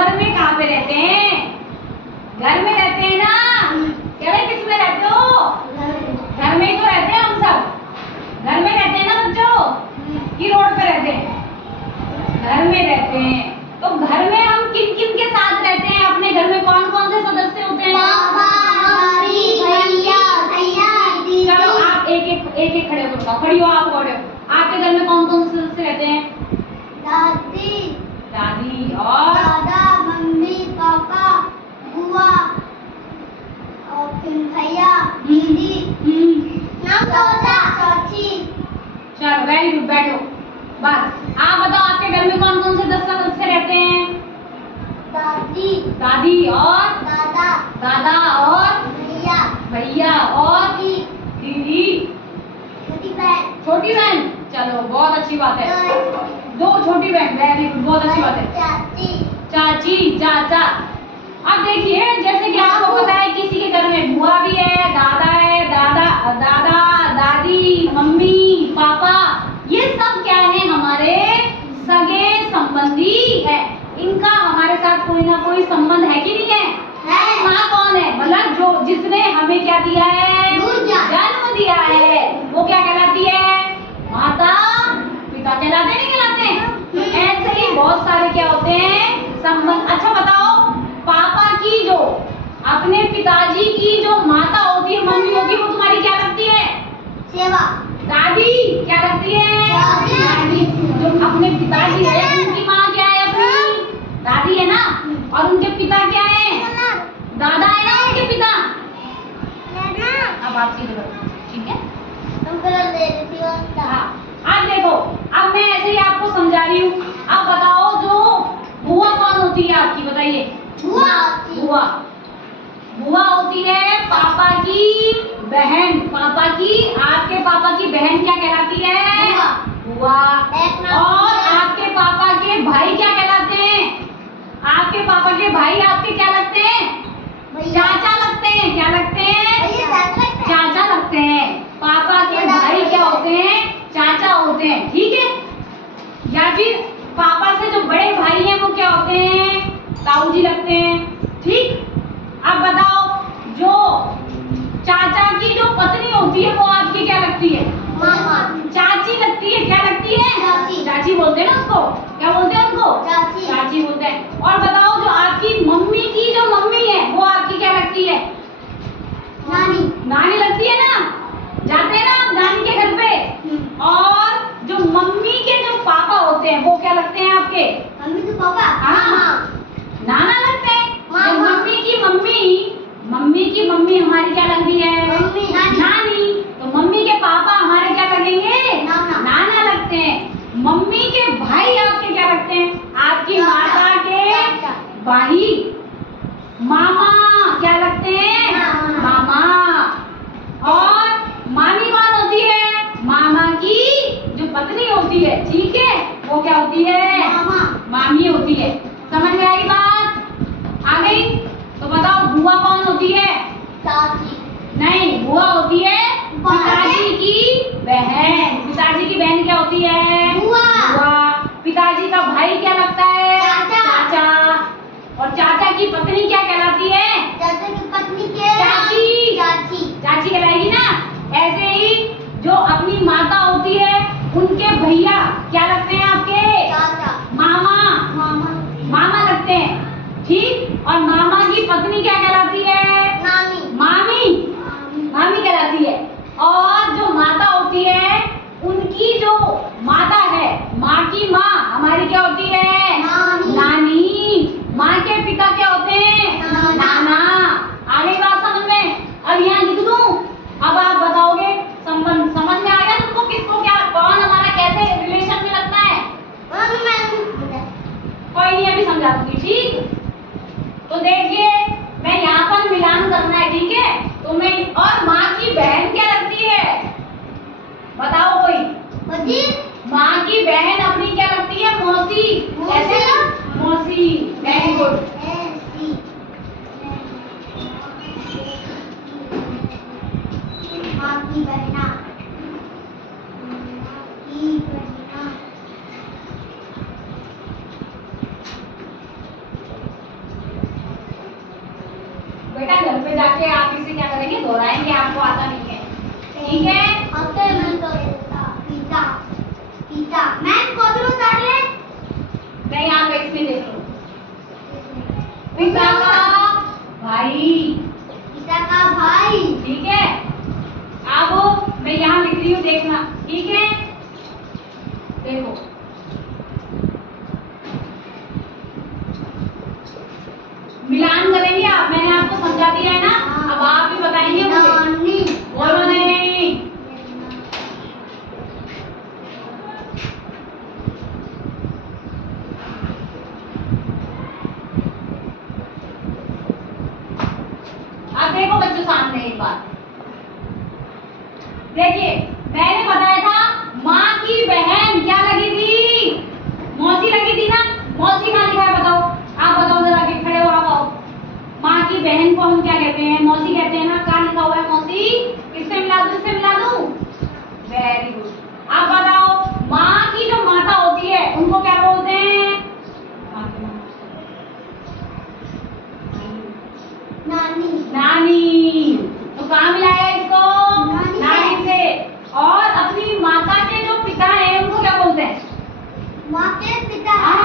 घर में कहाँ पे रहते हैं? घर में रहते हैं ना? क्या भाई किस में रहते हो? घर में ही तो रहते हैं हम सब। घर में रहते हैं ना बच्चों? कि रोड पे रहते हैं? घर में रहते हैं। तो घर में हम किन किन के साथ रहते हैं? अपने घर में कौन कौन से सदस्य होते हैं? चलो आप एक खड़े हो बताओ। खड़ी हो, आप खड़े हो। आपके घर में कौन कौन से सदस्य रहते हैं? दादी और दादा, मम्मी, पापा, बुआ और फिर भैया, दीदी, चाची। चलो वेरी गुड, बैठो। बस आप बताओ आपके घर में कौन कौन से 10 सदस्य रहते हैं? दादी और दादा और भैया और दीदी, छोटी बहन। चलो बहुत अच्छी बात है, 2 छोटी बहन। वेरी गुड, बहुत अच्छी बात है। चाची, चाचा। अब देखिए जैसे कि आपको पता है किसी के घर में बुआ भी है, दादा है, दादा दादी, मम्मी, पापा, ये सब क्या है? हमारे सगे संबंधी है। इनका हमारे साथ कोई ना कोई संबंध है कि नहीं है? माँ कौन है? मतलब जो जिसने हमें क्या दिया है? जन्म दिया है। वो क्या कहलाती है? माता पिता। कहलाते नहीं कहलाते? ऐसे ही बहुत सारे क्या होते हैं? संबंध। अच्छा बताओ, पापा की जो अपने पिताजी की जो माता होती है, मम्मी होती है, वो तुम्हारी क्या लगती है? सेवा। दादी क्या लगती है? दादी। जो अपने पिताजी है उनकी माँ क्या है? अपनी दादी है ना। और उनके पिता क्या है? दादा है ना उनके पिता। अब आप सीधे करो, ठीक है? हाँ, अब देखो, अब मैं ऐसे ही आपको समझा रही हूँ। अब बताओ जो बुआ कौन होती है आपकी? बताइए। बुआ होती है पापा की बहन। पापा की, आपके पापा की बहन क्या कहलाती है? बुआ। और आपके पापा के भाई क्या कहलाते हैं? आपके पापा के भाई आपके क्या लगते हैं? चाचा लगते हैं। क्या लगते हैं? चाचा लगते हैं। पापा के भाई क्या होते हैं? चाचा होते हैं। ठीक है? या फिर पापा से जो बड़े भाई हैं वो क्या होते हैं? ताऊ जी लगते हैं। ठीक? अब बताओ, जो चाचा की जो पत्नी होती है वो आपकी क्या लगती है? चाची लगती है। क्या लगती है? चाची बोलते हैं ना उसको। क्या बोलते हैं उनको? चाची बोलते हैं। और बताओ, जो आपकी मम्मी की जो मम्मी है वो आपकी क्या लगती है? नानी लगती है ना। जाते हैं ना आप नानी के घर पे। और जो मम्मी के जो पापा होते हैं वो क्या लगते हैं आपके? मम्मी तो पापा। हाँ, नाना लगते हैं। मम्मी की मम्मी हमारी क्या लगती है? नानी। तो मम्मी के पापा हमारे क्या लगेंगे? नाना लगते हैं। मम्मी के भाई आपके क्या लगते हैं? आपकी माता के भाई मामा क्या लगते हैं? मामा। और मामी कौन होती है? मामा की जो पत्नी होती है, ठीक है, वो क्या होती है? मामी होती है। समझ में आई बात? आ गई? तो बताओ बुआ कौन होती है? नहीं, बुआ होती है पिताजी की बहन। पिताजी की बहन क्या होती है? बुआ। पिताजी का भाई क्या लगता है? चाचा। और चाचा की पत्नी क्या कहलाती है? चाची कहलाएगी ना। ऐसे ही जो अपनी माता होती है उनके भैया क्या लगते हैं आपके? मामा लगते हैं। ठीक? और मामा की पत्नी क्या कहलाती है? मामी कहलाती है। और जो माता होती है उनकी जो माता है, माँ की माँ हमारी क्या होती है? नानी। माँ के पिता क्या होते हैं? नाना। आगे बात समझ में? अब यहाँ लिख दूं। अब आप बताओगे, संबंध समझ में आ गया तुमको? किसको क्या, कौन हमारा कैसे रिलेशन में लगता है? कोई नहीं, अभी समझा दूंगी। ठीक? तो देखिए, मैं यहाँ पर मिलान करना है। ठीक है? तो मैं, और माँ की बहन क्या लगती है? बताओ कोई। माँ की बहन अपनी क्या लगती है? मौसी। ठीक है? ओके मैं तो पिता पिता मैं कौन उतार ले मैं यहाँ पे इसमें देख लो पिता का भाई, पिता का भाई ठीक है? अब मैं यहाँ लिख रही हूँ, देखना, ठीक है? देखो मिलान करेंगे आप, मैंने आपको समझा दिया है ना, अब आप भी बताएंगे मुझे। नानी बोलो नहीं। अब देखो बच्चों सामने एक बात देखिए, मैंने बताया था माँ की बहन क्या लगी थी, मौसी लगी थी ना। मौसी कहाँ लिखा है बताओ, आप बताओ जरा के खड़े हो आप आओ। माँ की बहन को हम क्या कहते हैं, मौसी कहते हैं ना। कहाँ लिखा हुआ है मौसी, इससे मिला दूं, इससे मिला दूं। Very good. आप बताओ माँ की जो माता होती है उनको क्या बोलते हैं, नानी नानी। तो कहाँ मिलाया इसको, नानी से। नानी से। और अपनी माता के जो पिता हैं उनको क्या बोलते हैं, माँ के पिता हाँ